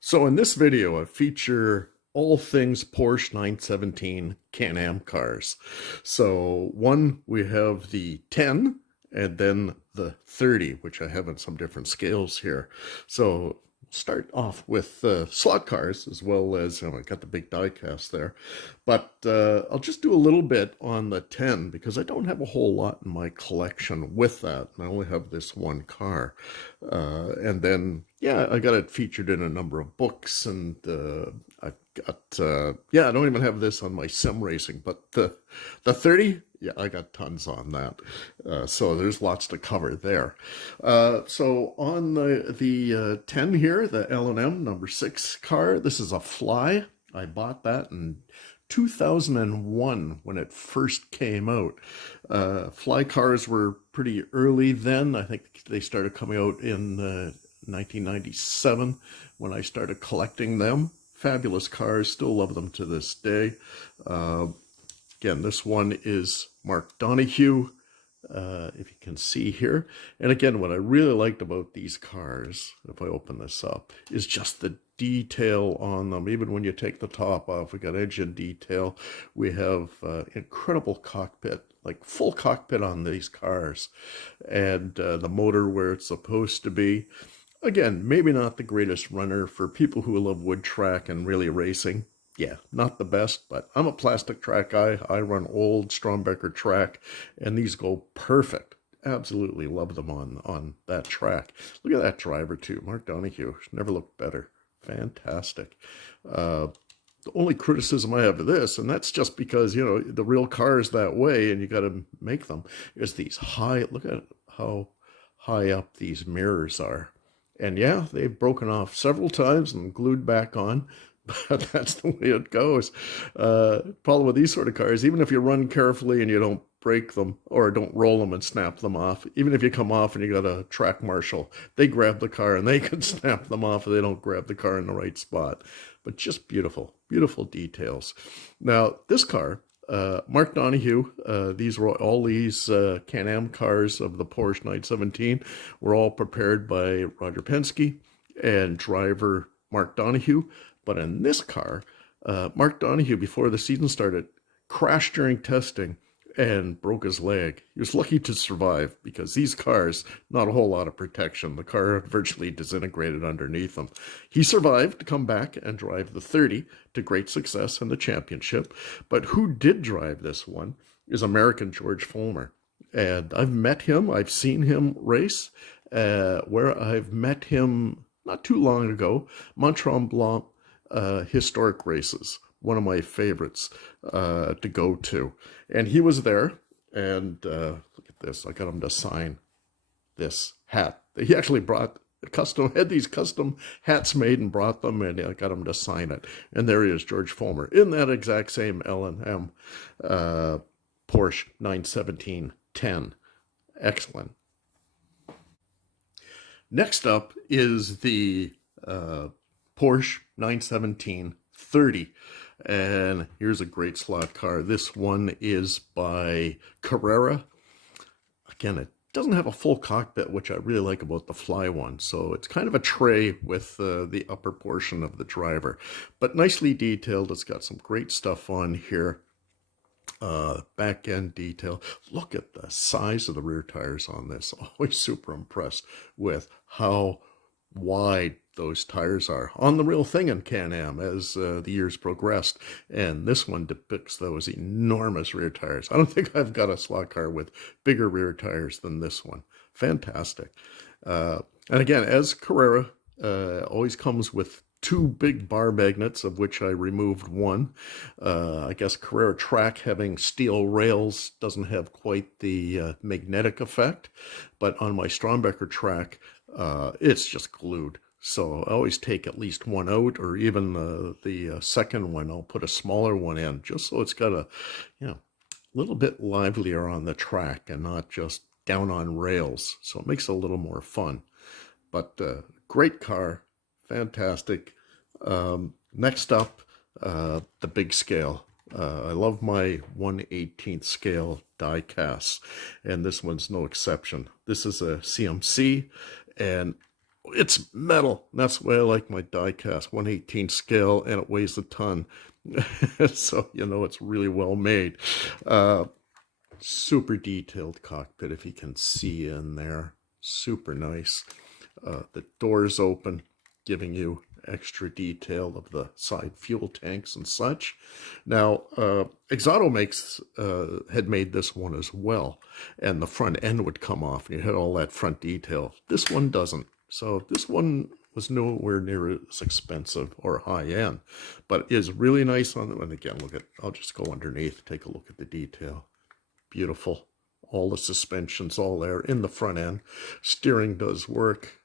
So in this video, I feature all things Porsche 917 Can-Am cars. So one, we have the 10 and then the 30, which I have in some different scales here. So start off with slot cars as well as, I got the big diecast there. But I'll just do a little bit on the 10 because I don't have a whole lot in my collection with that. I only have this one car. And then, yeah, I got it featured in a number of books, and I've got, yeah, I don't even have this on my sim racing, but the 30, yeah, I got tons on that. So there's lots to cover there. So on the 10 here, the L&M number 6 car, this is a Fly. I bought that in 2001 when it first came out. Fly cars were pretty early then. I think they started coming out in 1997 when I started collecting them. Fabulous cars, still love them to this day. Again, this one is Mark Donohue, if you can see here. And again, what I really liked about these cars, if I open this up, is just the detail on them. Even when you take the top off, we got engine detail. We have incredible cockpit, like full cockpit on these cars, and the motor where it's supposed to be. Again, maybe not the greatest runner for people who love wood track and really racing. Yeah, not the best, but I'm a plastic track guy. I run old Strombecker track, and these go perfect. Absolutely love them on that track. Look at that driver, too. Mark Donohue. Never looked better. Fantastic. The only criticism I have of this, and that's just because, the real car is that way, and you got to make them, is these high, look at how high up these mirrors are. And yeah, they've broken off several times and glued back on, but that's the way it goes. Problem with these sort of cars, even if you run carefully and you don't break them or don't roll them and snap them off, even if you come off and you got a track marshal, they grab the car and they can snap them off if they don't grab the car in the right spot. But just beautiful, beautiful details. Now, this car, Mark Donohue, all these Can-Am cars of the Porsche 917 were all prepared by Roger Penske and driver Mark Donohue. But in this car, Mark Donohue, before the season started, crashed during testing and broke his leg. He was lucky to survive because these cars, not a whole lot of protection. The car virtually disintegrated underneath him. He survived to come back and drive the 30 to great success in the championship. But who did drive this one is American George Fulmer. And I've met him. I've seen him race. Where I've met him not too long ago, Mont Tremblant historic races. One of my favorites to go to. And he was there, and look at this. I got him to sign this hat. He actually had these custom hats made and brought them, and I got him to sign it. And there he is, George Fulmer, in that exact same L&M Porsche 917-10. Excellent. Next up is the Porsche 917-30. And here's a great slot car. This one is by Carrera. Again, it doesn't have a full cockpit, which I really like about the Fly one. So it's kind of a tray with the upper portion of the driver. But nicely detailed. It's got some great stuff on here. Back end detail. Look at the size of the rear tires on this. Always super impressed with how wide those tires are on the real thing in Can-Am as the years progressed. And this one depicts those enormous rear tires. I don't think I've got a slot car with bigger rear tires than this one. Fantastic. And again, as Carrera, always comes with 2 big bar magnets, of which I removed one. I guess Carrera track having steel rails doesn't have quite the magnetic effect, but on my Strombecker track, it's just glued. So I always take at least one out, or even the second one, I'll put a smaller one in, just so it's got a little bit livelier on the track and not just down on rails. So it makes it a little more fun. But great car, fantastic. Next up, the big scale. I love my 1/18th scale die casts, and this one's no exception. This is a CMC, and It's metal. That's why I like my diecast, 1/18 scale, and it weighs a ton. So, you know, it's really well made. Super detailed cockpit, if you can see in there. Super nice. The doors open, giving you extra detail of the side fuel tanks and such. Now, Exoto had made this one as well, and the front end would come off, and you had all that front detail. This one doesn't. So this one was nowhere near as expensive or high end, but is really nice on them. And again, look at, I'll just go underneath, take a look at the detail. Beautiful. All the suspensions all there in the front end. Steering does work.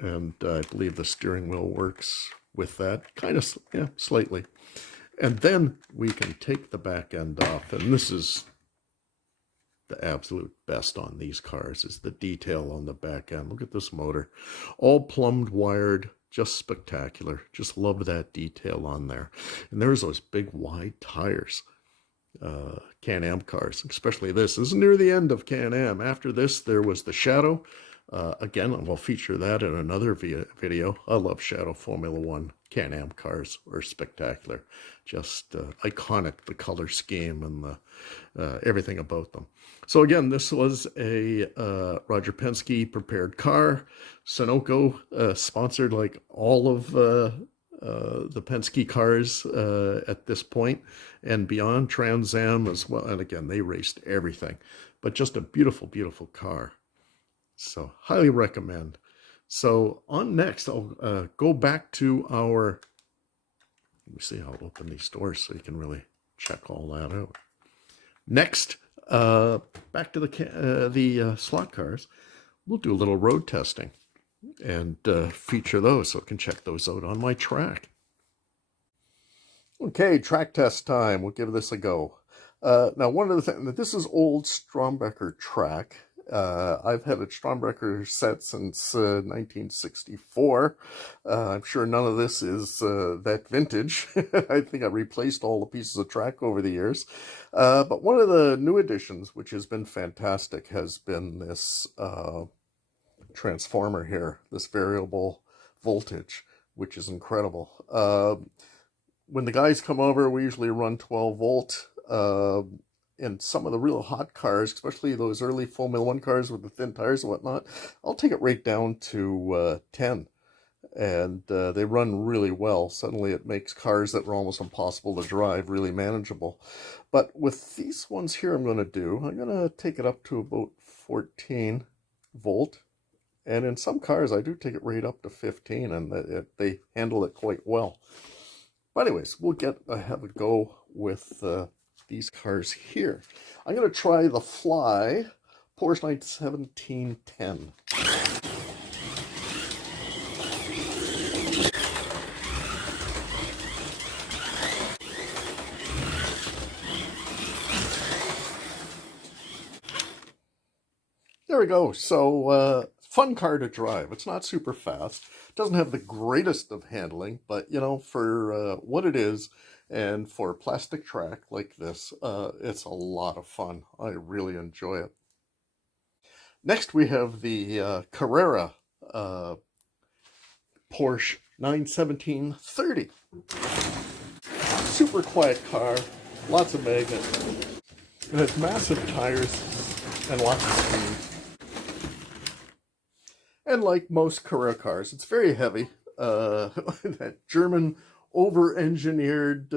And I believe the steering wheel works with that. Kind of, yeah, slightly. And then we can take the back end off. And this is the absolute best on these cars, is the detail on the back end. Look at this motor. All plumbed, wired, just spectacular. Just love that detail on there. And there's those big wide tires. Can-Am cars, especially this. This is near the end of Can-Am. After this, there was the Shadow. Again, I'll feature that in another video. I love Shadow Formula One. Can-Am cars are spectacular. Just iconic, the color scheme and the everything about them. So again, this was a Roger Penske prepared car. Sunoco sponsored like all of the Penske cars at this point and beyond. Trans Am as well. And again, they raced everything. But just a beautiful, beautiful car. So highly recommend. So on next, I'll go back to our, let me see, I'll open these doors so you can really check all that out. Next, back to the slot cars. We'll do a little road testing and feature those, so I can check those out on my track. Okay, track test time. We'll give this a go. Now, one of the things, this is old Strombecker track. I've had a Strombecker set since 1964. I'm sure none of this is that vintage. I think I've replaced all the pieces of track over the years. But one of the new additions, which has been fantastic, has been this transformer here, this variable voltage, which is incredible. When the guys come over, we usually run 12 volt. In some of the real hot cars, especially those early Formula One cars with the thin tires and whatnot, I'll take it right down to 10. And they run really well. Suddenly it makes cars that were almost impossible to drive really manageable. But with these ones here I'm going to take it up to about 14 volt. And in some cars I do take it right up to 15, and they handle it quite well. But anyways, we'll have a go with these cars here. I'm going to try the Fly Porsche 1710. There we go. So, fun car to drive. It's not super fast. It doesn't have the greatest of handling, but, you know, for what it is, and for a plastic track like this, it's a lot of fun. I really enjoy it. Next, we have the Carrera Porsche 917-30. Super quiet car, lots of magnets. It has massive tires and lots of speed. And like most Carrera cars, it's very heavy. That German over-engineered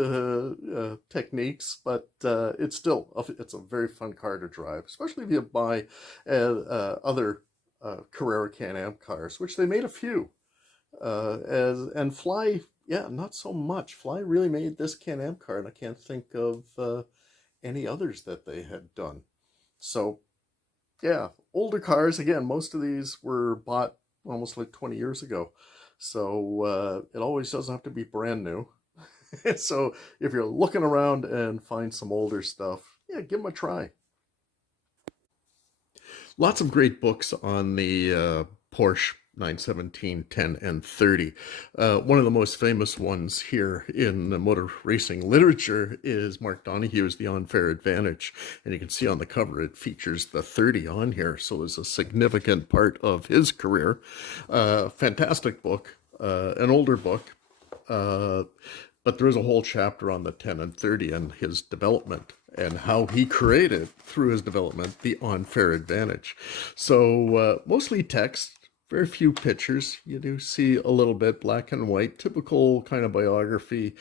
techniques, but it's a very fun car to drive, especially if you buy other Carrera Can-Am cars, which they made a few. And Fly, yeah, not so much. Fly really made this Can-Am car, and I can't think of any others that they had done. So, yeah, older cars. Again, most of these were bought almost like 20 years ago. So it always doesn't have to be brand new. So if you're looking around and find some older stuff, yeah, give them a try. Lots of great books on the Porsche 917, 10, and 30. One of the most famous ones here in the motor racing literature is Mark Donohue's The Unfair Advantage. And you can see on the cover it features the 30 on here, so it's a significant part of his career. Fantastic book, an older book, but there is a whole chapter on the 10 and 30 and his development and how he created, through his development, the unfair advantage. So mostly text, very few pictures. You do see a little bit black and white, typical kind of biography,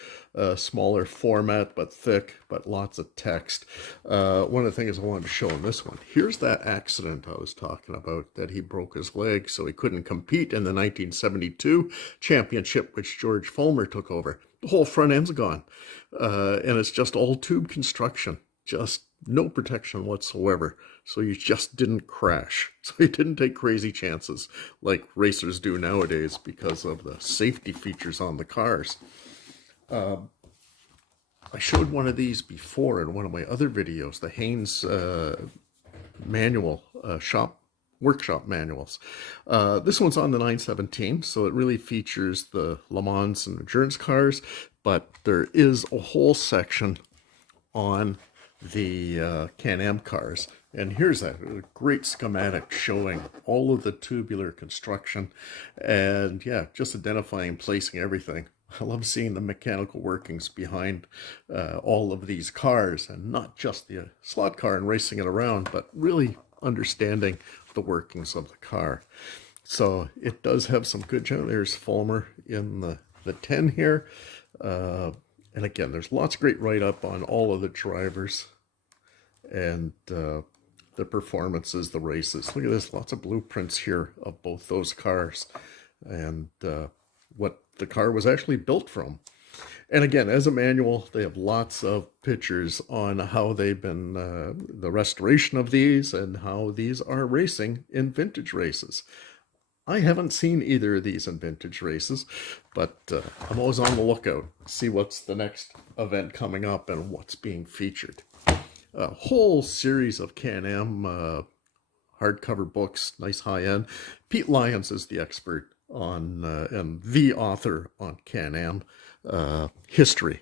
smaller format, but thick, but lots of text. One of the things I wanted to show in this one, here's that accident I was talking about, that he broke his leg, so he couldn't compete in the 1972 championship, which George Fulmer took over. The whole front end's gone, and it's just all tube construction, just no protection whatsoever. So you just didn't crash. So you didn't take crazy chances like racers do nowadays because of the safety features on the cars. I showed one of these before in one of my other videos, the Haynes manual workshop manuals. This one's on the 917, so it really features the Le Mans and endurance cars, but there is a whole section on the Can-Am cars. And here's a great schematic showing all of the tubular construction and, yeah, just identifying, placing everything. I love seeing the mechanical workings behind all of these cars, and not just the slot car and racing it around, but really understanding the workings of the car. So it does have some good there's Fulmer in the 10 here. And again, there's lots of great write-up on all of the drivers and the performances, the races. Look at this, lots of blueprints here of both those cars and what the car was actually built from. And again, as a manual, they have lots of pictures on how they've been, the restoration of these and how these are racing in vintage races. I haven't seen either of these in vintage races, but I'm always on the lookout, see what's the next event coming up and what's being featured. A whole series of Can-Am hardcover books, nice high-end. Pete Lyons is the expert on and the author on Can-Am history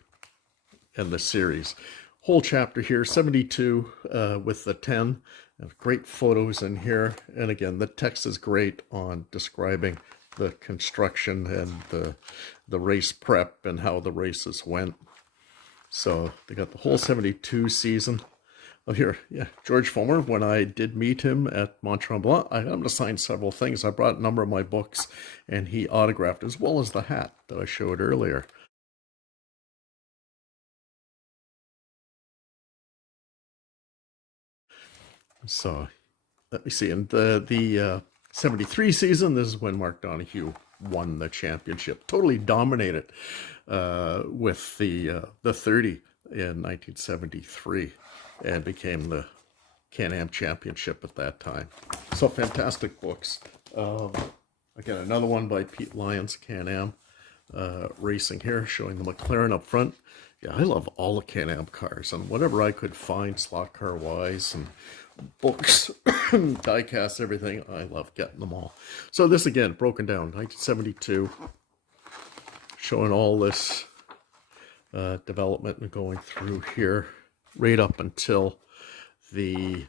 and the series. Whole chapter here, 72 with the 10. Great photos in here. And again, the text is great on describing the construction and the race prep and how the races went. So they got the whole 72 season. Oh, here, yeah, George Fulmer, when I did meet him at Mont Tremblant, I got him to sign several things. I brought a number of my books, and he autographed, as well as the hat that I showed earlier. So, let me see, in the 73 season, this is when Mark Donohue won the championship. Totally dominated with the 30 in 1973. And became the Can-Am championship at that time. So fantastic books. Again, another one by Pete Lyons, Can-Am racing here, showing the McLaren up front. Yeah, I love all the Can-Am cars, and whatever I could find slot car wise and books, diecast, everything, I love getting them all. So this again, broken down, 1972, showing all this development and going through here right up until the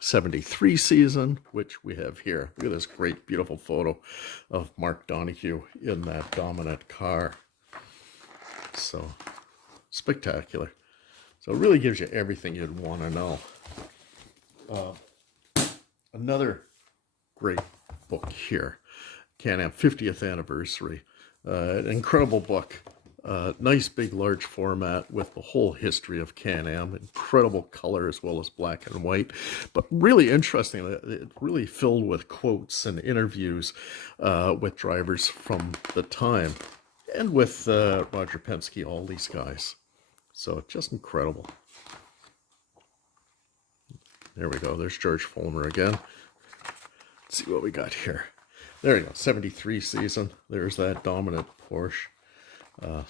73 season, which we have here. Look at this great, beautiful photo of Mark Donohue in that dominant car. So spectacular. So it really gives you everything you'd want to know. Another great book here, Can-Am 50th Anniversary. An incredible book. Nice big large format with the whole history of Can-Am, incredible color as well as black and white, but really interesting. It really filled with quotes and interviews with drivers from the time and with Roger Penske, all these guys. So just incredible. There we go. There's George Fulmer again. Let's see what we got here. There you go. 73 season. There's that dominant Porsche.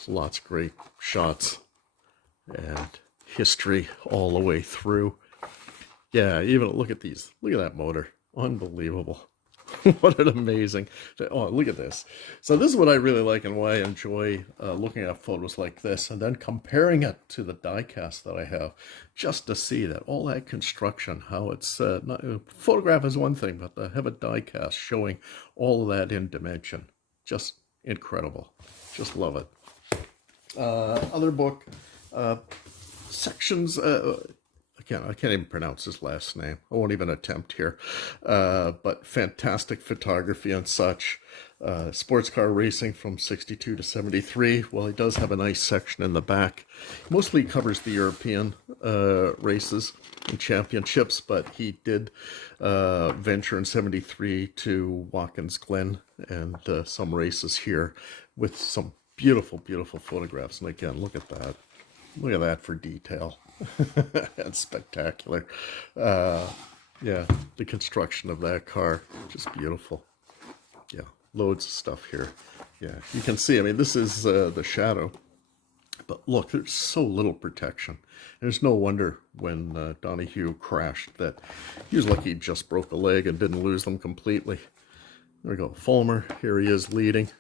Lots of great shots and history all the way through. Yeah, even look at these. Look at that motor. Unbelievable. What an amazing... Oh, look at this. So this is what I really like and why I enjoy looking at photos like this and then comparing it to the diecast that I have, just to see that all that construction, how it's... photograph is one thing, but to have a diecast showing all of that in dimension, just incredible. Just love it. Other book, sections... Again, I can't even pronounce his last name. I won't even attempt here. But fantastic photography and such. Sports car racing from 62 to 73. Well, he does have a nice section in the back. Mostly covers the European races and championships, but he did venture in 73 to Watkins Glen and some races here with some beautiful, beautiful photographs. And again, look at that. Look at that for detail. That's spectacular. Yeah, the construction of that car, just beautiful. Yeah, loads of stuff here. Yeah, you can see, I mean, this is the shadow. But look, there's so little protection. There's no wonder when Donahue crashed that he was lucky he just broke a leg and didn't lose them completely. There we go, Fulmer, here he is leading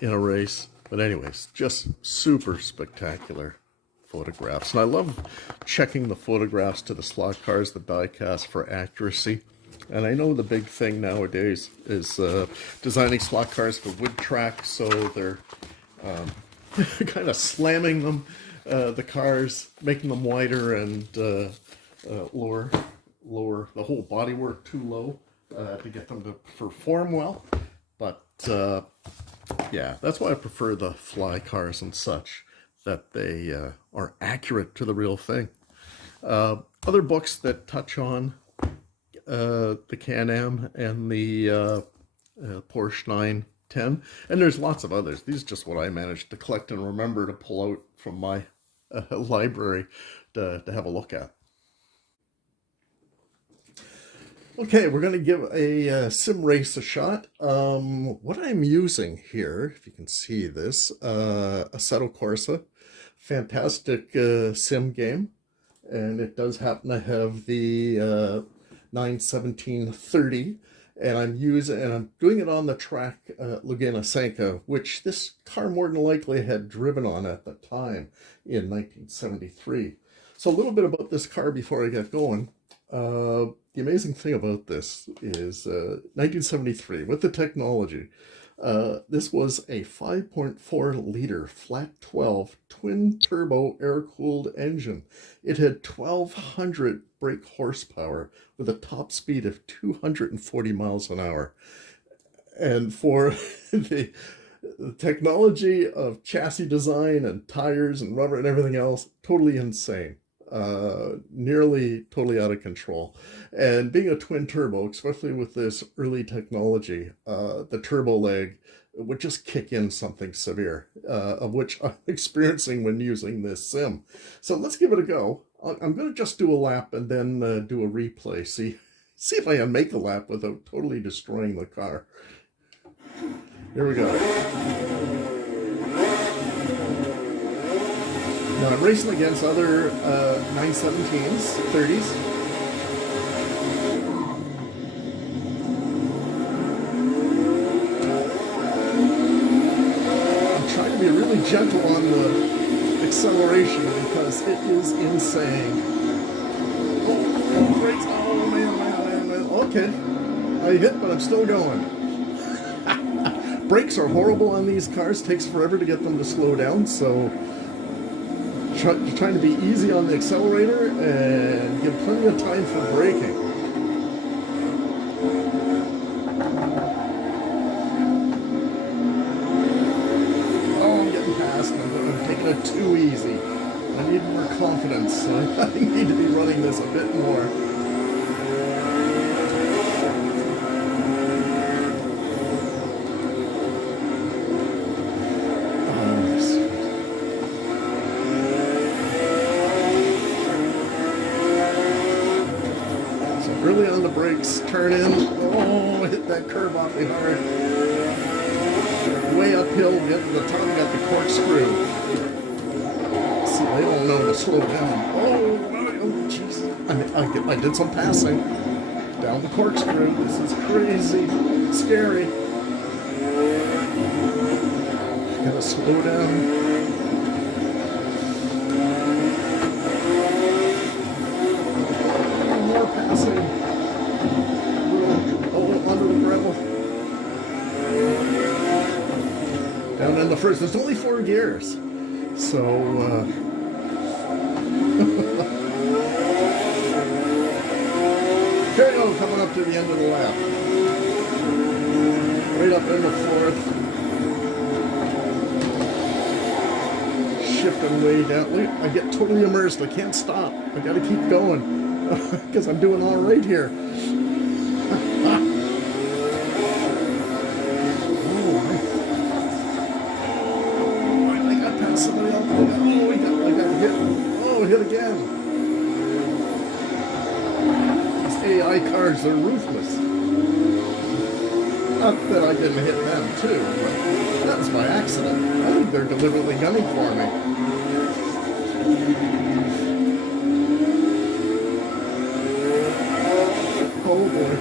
in a race. But anyways, just super spectacular photographs. And I love checking the photographs to the slot cars, the diecast, for accuracy. And I know the big thing nowadays is designing slot cars for wood track, so they're kind of slamming them, the cars, making them wider and lower the whole bodywork too low to get them to perform well. But yeah, that's why I prefer the fly cars and such, that they are accurate to the real thing. Other books that touch on the CanAm and the Porsche 910, and there's lots of others. These are just what I managed to collect and remember to pull out from my library to have a look at. Okay, we're going to give a sim race a shot. What I'm using here, if you can see this, Assetto Corsa, fantastic sim game, and it does happen to have the 91730, and I'm doing it on the track Laguna Seca, which this car more than likely had driven on at the time in 1973. So a little bit about this car before I get going. The amazing thing about this is 1973, with the technology, this was a 5.4 liter flat 12 twin turbo air-cooled engine. It had 1,200 brake horsepower with a top speed of 240 miles an hour. And for the technology of chassis design and tires and rubber and everything else, totally insane. Nearly totally out of control. And being a twin turbo, especially with this early technology, the turbo leg would just kick in something severe, of which I'm experiencing when using this sim. So let's give it a go. I'm going to just do a lap and then do a replay. See if I can make a lap without totally destroying the car. Here we go. Now I'm racing against other 917s, 30s. I'm trying to be really gentle on the acceleration because it is insane. Oh, brakes! Oh man. Okay, I hit, but I'm still going. Brakes are horrible on these cars. Takes forever to get them to slow down, so trying to be easy on the accelerator and give plenty of time for braking. Oh, I'm getting past. I'm taking it too easy. I need more confidence. I need to be running this a bit more. Really on the brakes, turn in, oh, hit that curve awfully hard. Way uphill, get to the top, got the corkscrew. See, they don't know to slow down. Oh, jeez. I did some passing. Down the corkscrew. This is crazy. Scary. Gotta slow down. More passing. Oh, under the gravel. Down in the first. There's only 4 gears. So, here we go, coming up to the end of the lap. Right up in the 4th. Shifting way down. Look, I get totally immersed. I can't stop. I gotta keep going. Because I'm doing all right here. I got past somebody else. Oh, I got hit. Oh, hit again. AI cars, they're ruthless. Not that I didn't hit them too, but that was by accident. I think they're deliberately gunning for me. Oh boy.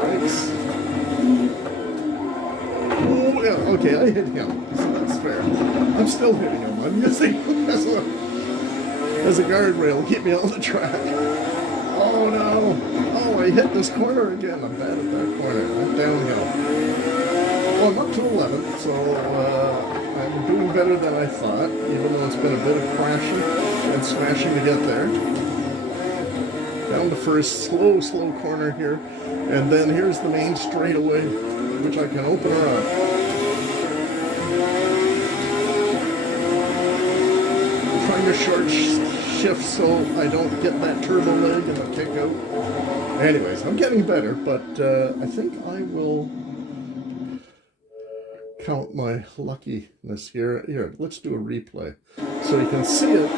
Brakes. Oh, yeah, okay, I hit him, so that's fair. I'm still hitting him. I'm using him as a guardrail to keep me on the track. Oh no! Oh, I hit this corner again. I'm bad at that corner. I'm downhill. Well, I'm up to 11th, so I'm doing better than I thought, even though it's been a bit of crashing and smashing to get there. Down the first slow corner here, and then here's the main straightaway, which I can open her up. I'm trying to short shift so I don't get that turbo leg and a kick out. Anyways, I'm getting better, but I think I will count my luckiness here. Here, let's do a replay so you can see it.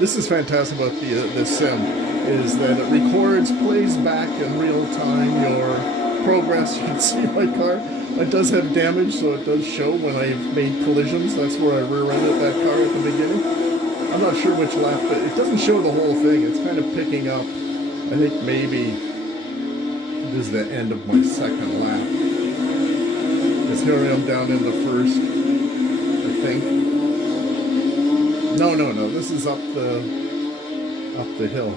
This is fantastic about the sim, is that it records, plays back in real time your progress. You can see my car. It does have damage, so it does show when I've made collisions. That's where I rear-ended that car at the beginning. I'm not sure which lap, but it doesn't show the whole thing. It's kind of picking up. I think maybe this is the end of my 2nd lap. Because here I am down in the 1st, I think. No, this is up the hill.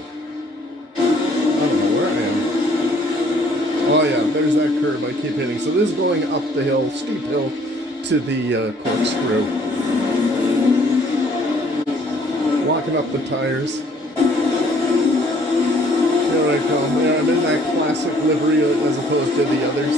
I don't know where I am. Oh yeah, there's that curve I keep hitting. So this is going up the hill, steep hill, to the corkscrew. Locking up the tires. Here I come. There, I'm in that classic livery as opposed to the others.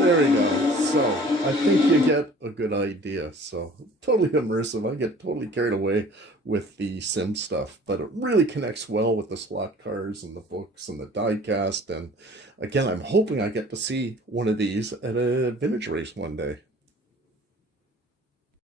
There we go. So, I think you get a good idea. So, totally immersive. I get totally carried away with the sim stuff, but it really connects well with the slot cars and the books and the diecast. And again, I'm hoping I get to see one of these at a vintage race one day.